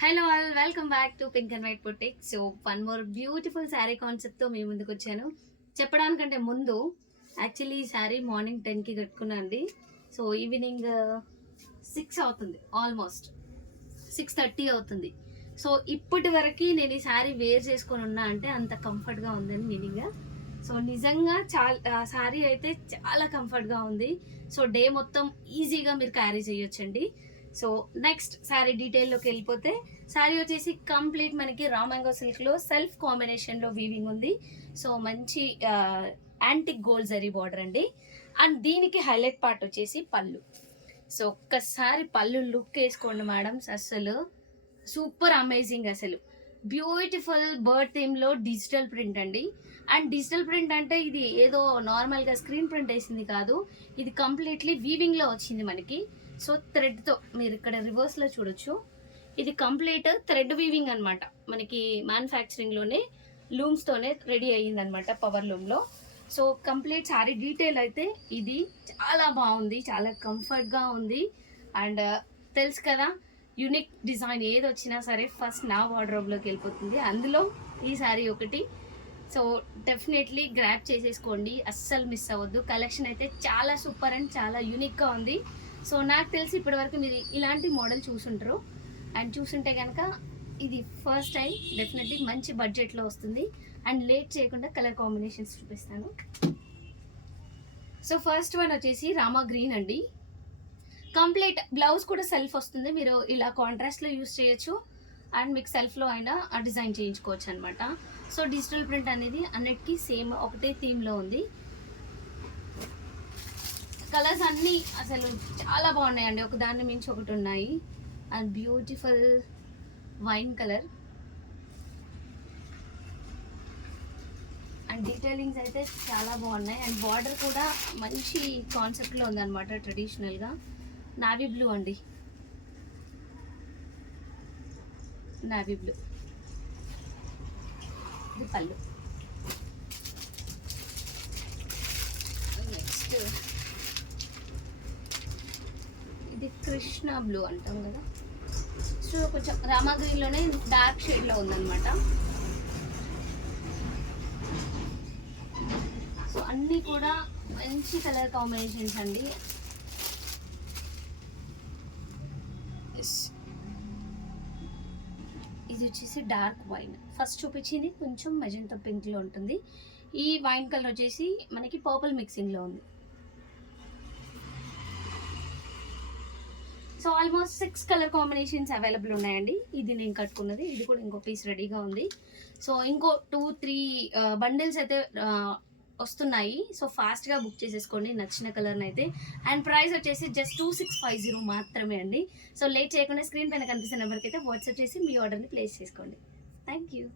Hello all welcome back to pink and white boutique so one more beautiful sari కాన్సెప్ట్తో మీ ముందుకు వచ్చాను. చెప్పడానికంటే ముందు యాక్చువల్లీ ఈ శారీ మార్నింగ్ టెన్కి కట్టుకున్నా అండి. సో ఈవినింగ్ సిక్స్ అవుతుంది ఆల్మోస్ట్ సిక్స్ థర్టీ అవుతుంది. సో ఇప్పటి వరకు నేను ఈ శారీ వేర్ చేసుకొని ఉన్నా అంటే అంత కంఫర్ట్గా ఉందని మీనింగ్ సో నిజంగా చాలా శారీ అయితే చాలా కంఫర్ట్గా ఉంది. సో డే మొత్తం ఈజీగా మీరు క్యారీ చేయొచ్చండి. సో నెక్స్ట్ శారీ డీటెయిల్లోకి వెళ్ళిపోతే శారీ వచ్చేసి కంప్లీట్ మనకి రామంగో సిల్క్లో సెల్ఫ్ కాంబినేషన్లో వీవింగ్ ఉంది. సో మంచి యాంటిక్ గోల్డ్ జరీ బార్డర్ అండి. అండ్ దీనికి హైలైట్ పార్ట్ వచ్చేసి పళ్ళు. సో ఒక్కసారి పళ్ళు లుక్ వేసుకోండి మేడమ్స్ అస్సలు. సూపర్ అమేజింగ్ అసలు. బ్యూటిఫుల్ బర్డ్ థీమ్లో డిజిటల్ ప్రింట్ అండి. అండ్ డిజిటల్ ప్రింట్ అంటే ఇది ఏదో నార్మల్గా స్క్రీన్ ప్రింట్ వేసింది కాదు. ఇది కంప్లీట్లీ వీవింగ్లో వచ్చింది మనకి. సో థ్రెడ్తో మీరు ఇక్కడ రివర్స్లో చూడొచ్చు. ఇది కంప్లీట్ థ్రెడ్ వీవింగ్ అనమాట మనకి మ్యానుఫ్యాక్చరింగ్లోనే లూమ్స్తోనే రెడీ అయ్యింది అనమాట పవర్ లూమ్లో. సో కంప్లీట్ సారీ డీటెయిల్ అయితే ఇది చాలా బాగుంది చాలా కంఫర్ట్గా ఉంది. అండ్ తెలుసు కదా యూనిక్ డిజైన్ ఏది వచ్చినా సరే ఫస్ట్ నా వార్డ్రోబ్లోకి వెళ్ళిపోతుంది. అందులో ఈ శారీ ఒకటి. సో డెఫినెట్లీ గ్రాప్ చేసేసుకోండి. అస్సలు మిస్ అవ్వద్దు. కలెక్షన్ అయితే చాలా సూపర్ అండ్ చాలా యూనిక్గా ఉంది. సో నాకు తెలిసి ఇప్పటివరకు మీరు ఇలాంటి మోడల్ చూసుంటారు. అండ్ చూసుంటే కనుక ఇది ఫస్ట్ టైం డెఫినెట్లీ మంచి బడ్జెట్లో వస్తుంది. అండ్ లేట్ చేయకుండా కలర్ కాంబినేషన్స్ చూపిస్తాను. సో ఫస్ట్ వన్ వచ్చేసి రామా గ్రీన్ అండి. కంప్లీట్ బ్లౌజ్ కూడా సెల్ఫ్ వస్తుంది. మీరు ఇలా కాంట్రాస్ట్లో యూస్ చేయొచ్చు. అండ్ మీకు సెల్ఫ్లో అయినా డిజైన్ చేయించుకోవచ్చు అనమాట సో డిజిటల్ ప్రింట్ అనేది అన్నిటికీ సేమ్ ఒకటే థీమ్లో ఉంది. కలర్స్ అన్నీ అసలు చాలా బాగున్నాయండి. ఒక దాన్ని మించి ఒకటి ఉన్నాయి. And beautiful wine colour and detailings అయితే చాలా బాగున్నాయి. అండ్ బార్డర్ కూడా మంచి కాన్సెప్ట్లో ఉందన్నమాట ట్రెడిషనల్గా నావీ బ్లూ అండి. Navy blue. ఇది పళ్ళు. నెక్స్ట్ ఇది కృష్ణ బ్లూ అంటాం కదా. సో కొంచెం రామాగ్రీన్లోనే డార్క్ షేడ్లో ఉందన్నమాట. సో అన్నీ కూడా మంచి కలర్ కాంబినేషన్స్ అండి Yes. ఇది వచ్చేసి డార్క్ వైన్. ఫస్ట్ చూపించింది కొంచెం మెజంతా పింక్లో ఉంటుంది. ఈ వైన్ కలర్ వచ్చేసి మనకి పర్పుల్ మిక్సింగ్లో ఉంది. So almost six colour combinations available ఉన్నాయండి. ఇది నేను కట్టుకున్నది. ఇది కూడా ఇంకో పీస్ రెడీగా ఉంది. సో ఇంకో టూ త్రీ బండిల్స్ అయితే వస్తున్నాయి. సో ఫాస్ట్గా బుక్ చేసేసుకోండి. నచ్చిన కలర్ని అయితే. అండ్ ప్రైస్ వచ్చేసి just two six five zero మాత్రమే అండి. సో లేట్ చేయకుండా స్క్రీన్ పైన కనిపిస్తున్న నెంబర్కి అయితే వాట్సాప్ చేసి మీ ఆర్డర్ని ప్లేస్ చేసుకోండి. Thank you